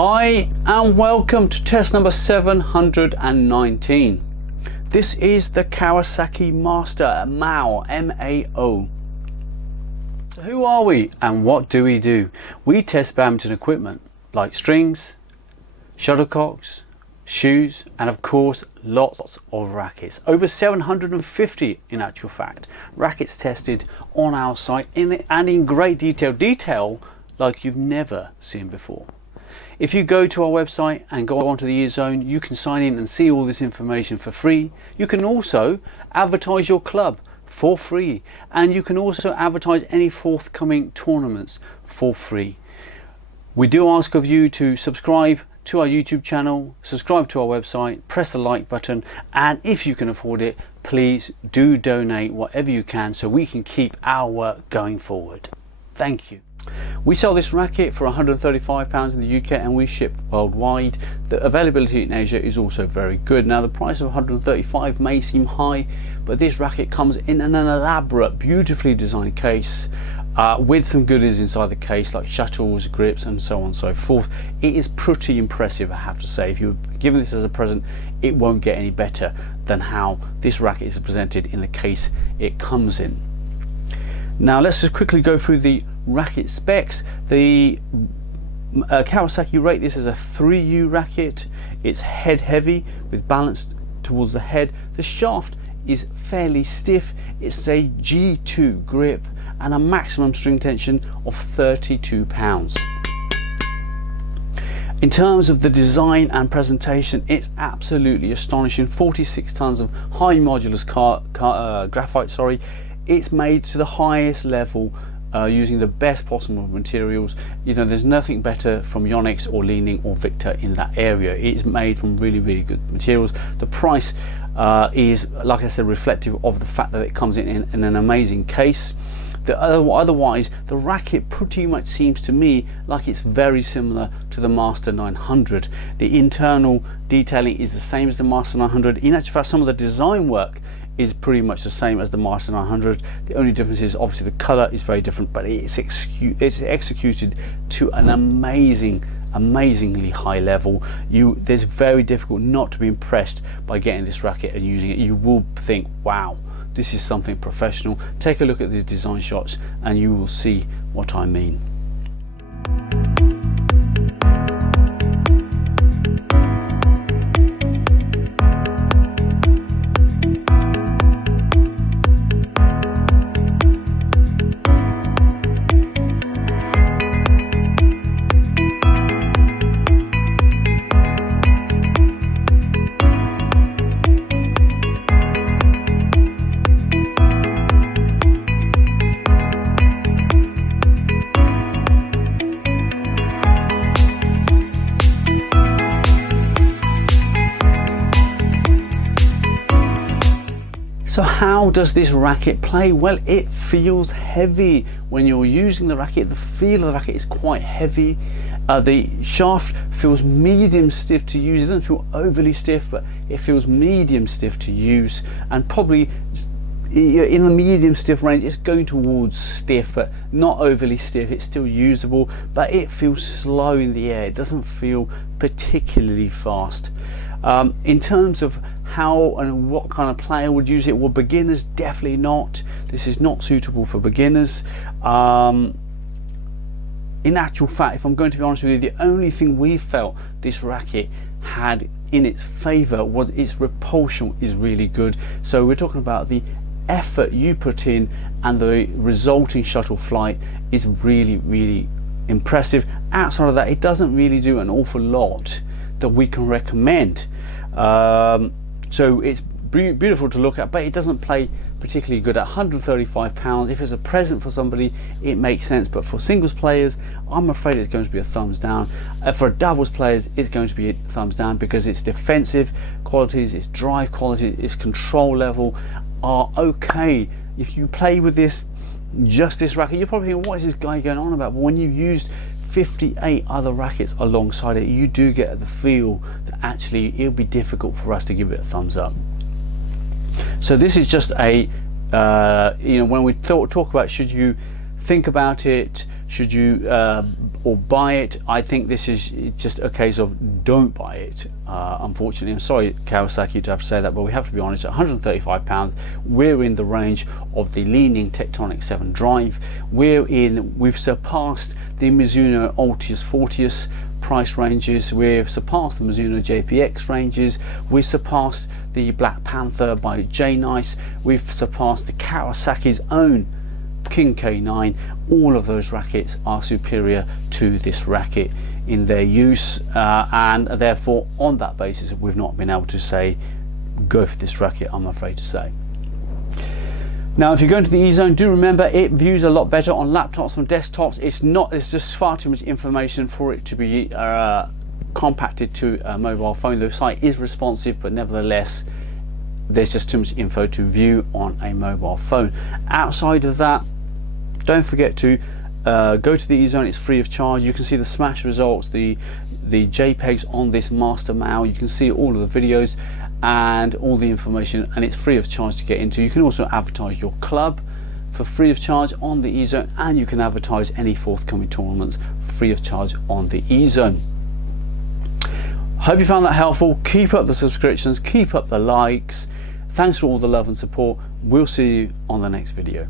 Hi and welcome to test number 719. This is the Kawasaki Master MAO, MAO. So who are we and what do we do? We test badminton equipment like strings, shuttlecocks, shoes, and of course lots of rackets. Over 750 in actual fact, rackets tested on our site and in great detail like you've never seen before. If you go to our website and go onto the Ear Zone, you can sign in and see all this information for free. You can also advertise your club for free, and you can also advertise any forthcoming tournaments for free. We do ask of you to subscribe to our YouTube channel, subscribe to our website, press the like button, and if you can afford it, please do donate whatever you can so we can keep our work going forward. Thank you. We sell this racket for £135 in the UK and we ship worldwide. The availability in Asia is also very good. Now the price of £135 may seem high, but this racket comes in an elaborate, beautifully designed case with some goodies inside the case like shuttles, grips and so on and so forth. It is pretty impressive, I have to say. If you're given this as a present, it won't get any better than how this racket is presented in the case it comes in. Now let's just quickly go through the racket specs. The Kawasaki rate this as a 3U racket. It's head heavy with balance towards the head. The shaft is fairly stiff. It's a G2 grip and a maximum string tension of 32 pounds. In terms of the design and presentation, it's absolutely astonishing. 46 tons of high modulus graphite. It's made to the highest level using the best possible materials. You know, there's nothing better from Yonex or Leaning or Victor in that area. It's made from really good materials. The price is, like I said, reflective of the fact that it comes in an amazing case. Otherwise, the racket pretty much seems to me like it's very similar to the Master 900. The internal detailing is the same as the Master 900. In actual fact, some of the design work is pretty much the same as the Master 900. The only difference is obviously the color is very different, but it's executed to an amazingly high level. It's very difficult not to be impressed by getting this racket and using it. You will think, wow, this is something professional. Take a look at these design shots and you will see what I mean. So how does this racket play? Well, it feels heavy when you're using the racket. The feel of the racket is quite heavy. The shaft feels medium stiff to use. It doesn't feel overly stiff, but it feels medium stiff to use, and probably in the medium stiff range. It's going towards stiff, but not overly stiff. It's still usable, but it feels slow in the air. It doesn't feel particularly fast. In terms of how and what kind of player would use it, well, beginners definitely not. This is not suitable for beginners. In actual fact, if I'm going to be honest with you, the only thing we felt this racket had in its favor was its repulsion is really good. So we're talking about the effort you put in, and the resulting shuttle flight is really impressive. Outside of that, it doesn't really do an awful lot that we can recommend. So it's beautiful to look at, but it doesn't play particularly good at £135. If it's a present for somebody, it makes sense, but for singles players, I'm afraid it's going to be a thumbs down. For doubles players, it's going to be a thumbs down because its defensive qualities, its drive quality, its control level are okay. If you play with this racket, you're probably thinking, what is this guy going on about? But when you've used 58 other rackets alongside it, you do get the feel that actually it'll be difficult for us to give it a thumbs up. So this is just a when we talk about should you think about it, should you or buy it? I think this is just a case of don't buy it. Unfortunately, I'm sorry Kawasaki to have to say that, but we have to be honest. £135, we're in the range of the Leaning Tectonic 7 drive. We've surpassed the Mizuno Altius Fortius price ranges, we've surpassed the Mizuno JPX ranges, we've surpassed the Black Panther by J-Nice, we've surpassed the Kawasaki's own King K9. All of those rackets are superior to this racket in their use, and therefore on that basis we've not been able to say go for this racket, I'm afraid to say. Now if you go into the E-Zone, do remember it views a lot better on laptops and desktops. It's just far too much information for it to be compacted to a mobile phone. The site is responsive, but nevertheless there's just too much info to view on a mobile phone. Outside of that, don't forget to go to the E-Zone. It's free of charge. You can see the smash results, the JPEGs on this master MAO. You can see all of the videos and all the information, and it's free of charge to get into. You can also advertise your club for free of charge on the E-Zone, and you can advertise any forthcoming tournaments free of charge on the E-Zone. Hope you found that helpful. Keep up the subscriptions, keep up the likes. Thanks for all the love and support. We'll see you on the next video.